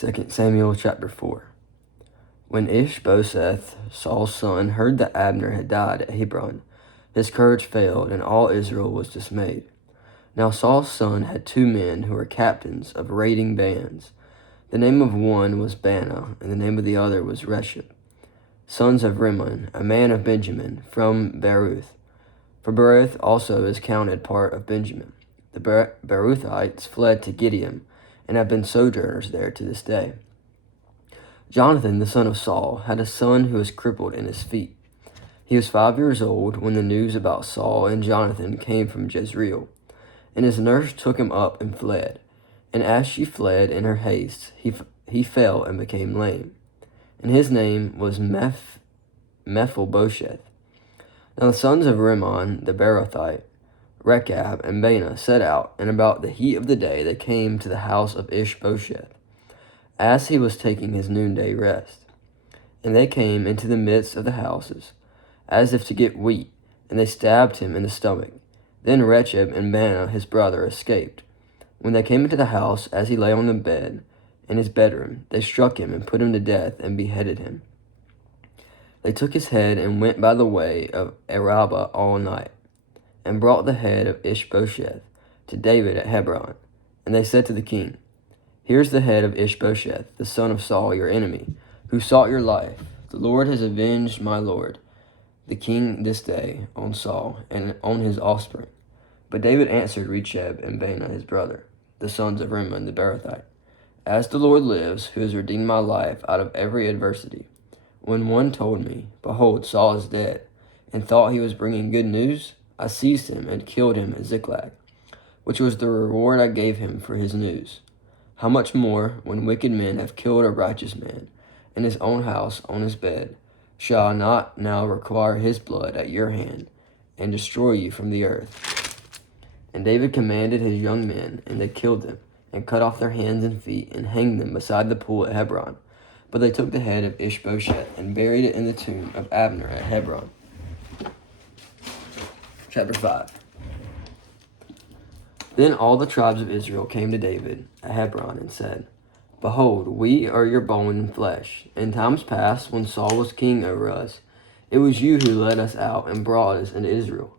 2 Samuel chapter 4. When Ishbosheth, Saul's son, heard that Abner had died at Hebron, his courage failed, and all Israel was dismayed. Now Saul's son had 2 men who were captains of raiding bands. The name of one was Baanah, and the name of the other was Reshab, sons of Rimmon, a man of Benjamin, from Beeroth. For Beeroth also is counted part of Benjamin. The Beerothites fled to Gideon, and have been sojourners there to this day. Jonathan, the son of Saul, had a son who was crippled in his feet. He was 5 years old when the news about Saul and Jonathan came from Jezreel, and his nurse took him up and fled. And as she fled in her haste, he fell and became lame. And his name was Mephibosheth. Now the sons of Rimmon the Beerothite, Rechab and Baanah, set out, and about the heat of the day they came to the house of Ishbosheth, as he was taking his noonday rest. And they came into the midst of the houses, as if to get wheat, and they stabbed him in the stomach. Then Rechab and Baanah his brother escaped. When they came into the house, as he lay on the bed in his bedroom, they struck him and put him to death and beheaded him. They took his head and went by the way of Arabah all night, and brought the head of Ishbosheth to David at Hebron. And they said to the king, "Here's the head of Ishbosheth, the son of Saul, your enemy, who sought your life. The Lord has avenged my lord, the king, this day on Saul and on his offspring." But David answered Rechab and Baanah his brother, the sons of Rimmon the Beerothite, "As the Lord lives, who has redeemed my life out of every adversity, when one told me, 'Behold, Saul is dead,' and thought he was bringing good news, I seized him and killed him at Ziklag, which was the reward I gave him for his news. How much more, when wicked men have killed a righteous man in his own house on his bed, shall I not now require his blood at your hand, and destroy you from the earth?" And David commanded his young men, and they killed them, and cut off their hands and feet, and hanged them beside the pool at Hebron. But they took the head of Ishbosheth, and buried it in the tomb of Abner at Hebron. Chapter 5. Then all the tribes of Israel came to David at Hebron and said, "Behold, we are your bone and flesh. In times past, when Saul was king over us, it was you who led us out and brought us into Israel.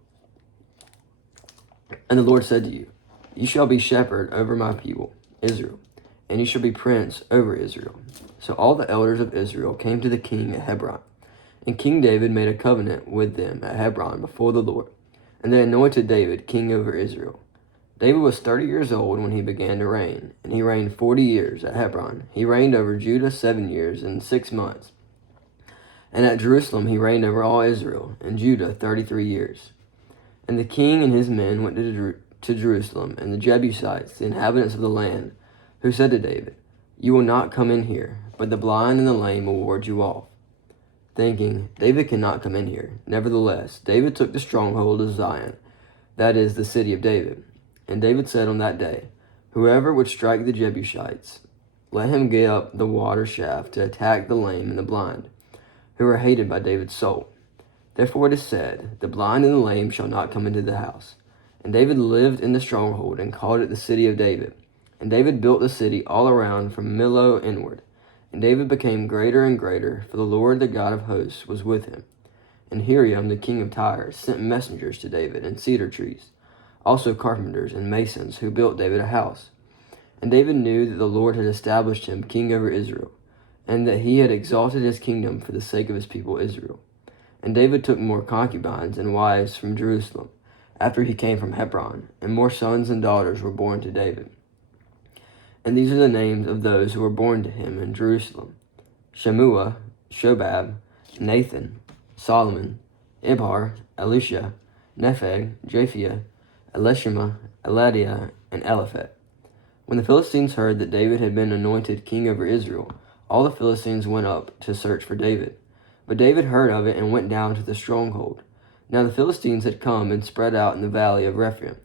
And the Lord said to you, 'You shall be shepherd over my people, Israel, and you shall be prince over Israel.' So all the elders of Israel came to the king at Hebron, and King David made a covenant with them at Hebron before the Lord, and they anointed David king over Israel. David was 30 years old when he began to reign, and he reigned 40 years at Hebron. He reigned over Judah 7 years and 6 months. And at Jerusalem he reigned over all Israel and Judah 33 years. And the king and his men went to Jerusalem, and the Jebusites, the inhabitants of the land, who said to David, 'You will not come in here, but the blind and the lame will ward you off,' thinking, 'David cannot come in here.' Nevertheless, David took the stronghold of Zion, that is, the city of David. And David said on that day, 'Whoever would strike the Jebusites, let him get up the water shaft to attack the lame and the blind, who are hated by David's soul.' Therefore it is said, 'The blind and the lame shall not come into the house.' And David lived in the stronghold and called it the city of David. And David built the city all around from Millo inward. And David became greater and greater, for the Lord, the God of hosts, was with him. And Hiram, the king of Tyre, sent messengers to David and cedar trees, also carpenters and masons, who built David a house. And David knew that the Lord had established him king over Israel, and that he had exalted his kingdom for the sake of his people Israel. And David took more concubines and wives from Jerusalem, after he came from Hebron, and more sons and daughters were born to David. And these are the names of those who were born to him in Jerusalem: Shemua, Shobab, Nathan, Solomon, Ibhar, Elisha, Nepheg, Japhia, Elishama, Eladiah, and Eliphet. When the Philistines heard that David had been anointed king over Israel, all the Philistines went up to search for David. But David heard of it and went down to the stronghold. Now the Philistines had come and spread out in the valley of Rephaim.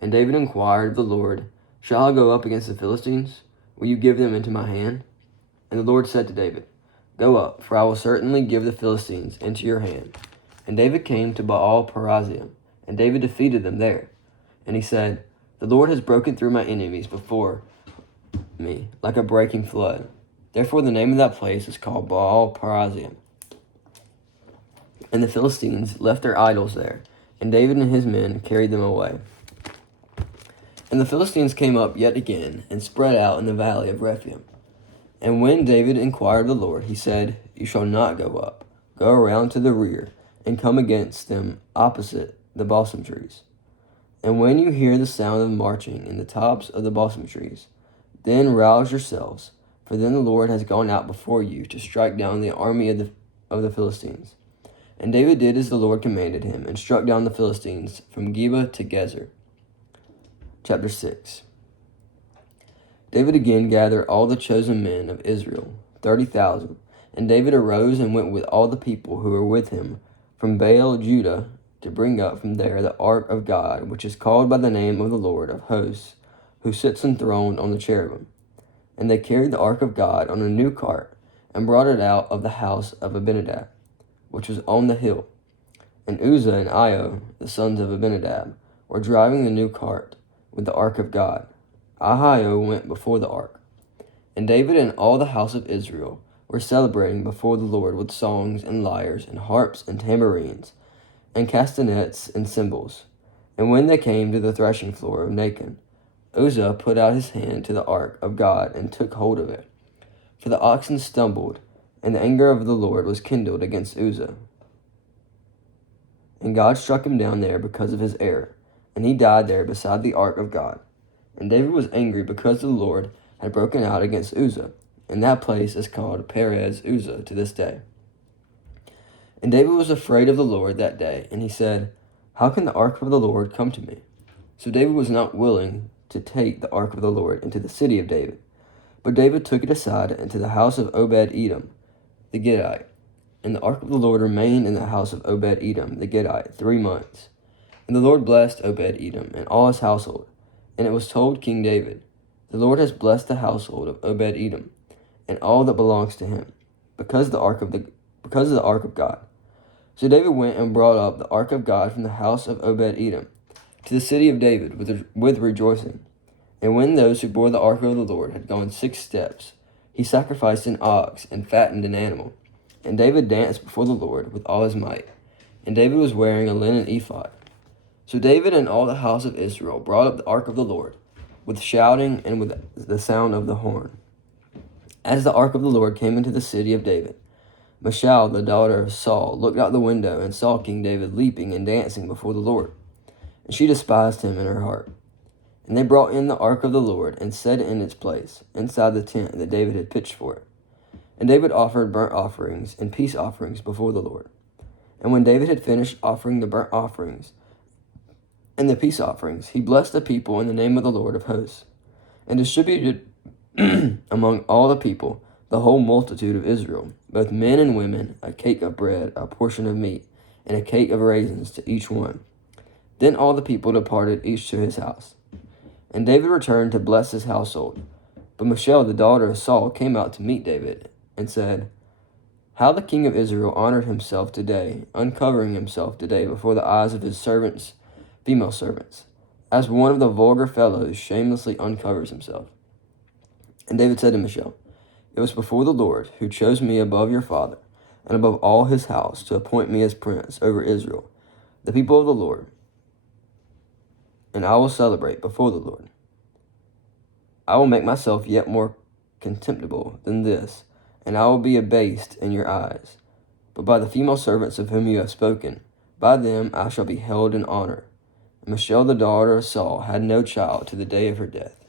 And David inquired of the Lord, 'Shall I go up against the Philistines? Will you give them into my hand?' And the Lord said to David, 'Go up, for I will certainly give the Philistines into your hand.' And David came to Baal Perazim, and David defeated them there. And he said, 'The Lord has broken through my enemies before me like a breaking flood. Therefore the name of that place is called Baal Perazim. And the Philistines left their idols there, and David and his men carried them away. And the Philistines came up yet again, and spread out in the valley of Rephaim. And when David inquired of the Lord, he said, You shall not go up. Go around to the rear, and come against them opposite the balsam trees. And when you hear the sound of marching in the tops of the balsam trees, then rouse yourselves, for then the Lord has gone out before you to strike down the army of the Philistines. And David did as the Lord commanded him, and struck down the Philistines from Geba to Gezer. Chapter 6. David again gathered all the chosen men of Israel, 30,000. And David arose and went with all the people who were with him from Baal Judah to bring up from there the ark of God, which is called by the name of the Lord of hosts, who sits enthroned on the cherubim. And they carried the ark of God on a new cart, and brought it out of the house of Abinadab, which was on the hill. And Uzzah and Ahio, the sons of Abinadab, were driving the new cart with the ark of God. Ahio went before the ark. And David and all the house of Israel were celebrating before the Lord with songs and lyres and harps and tambourines and castanets and cymbals. And when they came to the threshing floor of Nacon, Uzzah put out his hand to the ark of God and took hold of it. For the oxen stumbled, and the anger of the Lord was kindled against Uzzah. And God struck him down there because of his error, and he died there beside the ark of God. And David was angry because the Lord had broken out against Uzzah, and that place is called Perez Uzzah to this day. And David was afraid of the Lord that day, and he said, How can the ark of the Lord come to me? So David was not willing to take the ark of the Lord into the city of David. But David took it aside into the house of Obed-Edom, the Gittite. And the ark of the Lord remained in the house of Obed-Edom, the Gittite, 3 months. And the Lord blessed Obed-Edom and all his household. And it was told King David, The Lord has blessed the household of Obed-Edom, and all that belongs to him, because of the ark of God. So David went and brought up the ark of God from the house of Obed-Edom to the city of David with rejoicing. And when those who bore the ark of the Lord had gone 6 steps, he sacrificed an ox and fattened an animal. And David danced before the Lord with all his might. And David was wearing a linen ephod. So David and all the house of Israel brought up the ark of the Lord, with shouting and with the sound of the horn. As the ark of the Lord came into the city of David, Michal, the daughter of Saul, looked out the window and saw King David leaping and dancing before the Lord. And she despised him in her heart. And they brought in the ark of the Lord and set it in its place, inside the tent that David had pitched for it. And David offered burnt offerings and peace offerings before the Lord. And when David had finished offering the burnt offerings and the peace offerings, he blessed the people in the name of the Lord of hosts, and distributed among all the people, the whole multitude of Israel, both men and women, a cake of bread, a portion of meat, and a cake of raisins to each one. Then all the people departed, each to his house. And David returned to bless his household. But Michal, the daughter of Saul, came out to meet David, and said, How the king of Israel honored himself today, uncovering himself today before the eyes of his servants, female servants, as one of the vulgar fellows shamelessly uncovers himself. And David said to Michal, It was before the Lord, who chose me above your father, and above all his house, to appoint me as prince over Israel, the people of the Lord. And I will celebrate before the Lord. I will make myself yet more contemptible than this, and I will be abased in your eyes. But by the female servants of whom you have spoken, by them I shall be held in honor. And Michal, the daughter of Saul, had no child to the day of her death.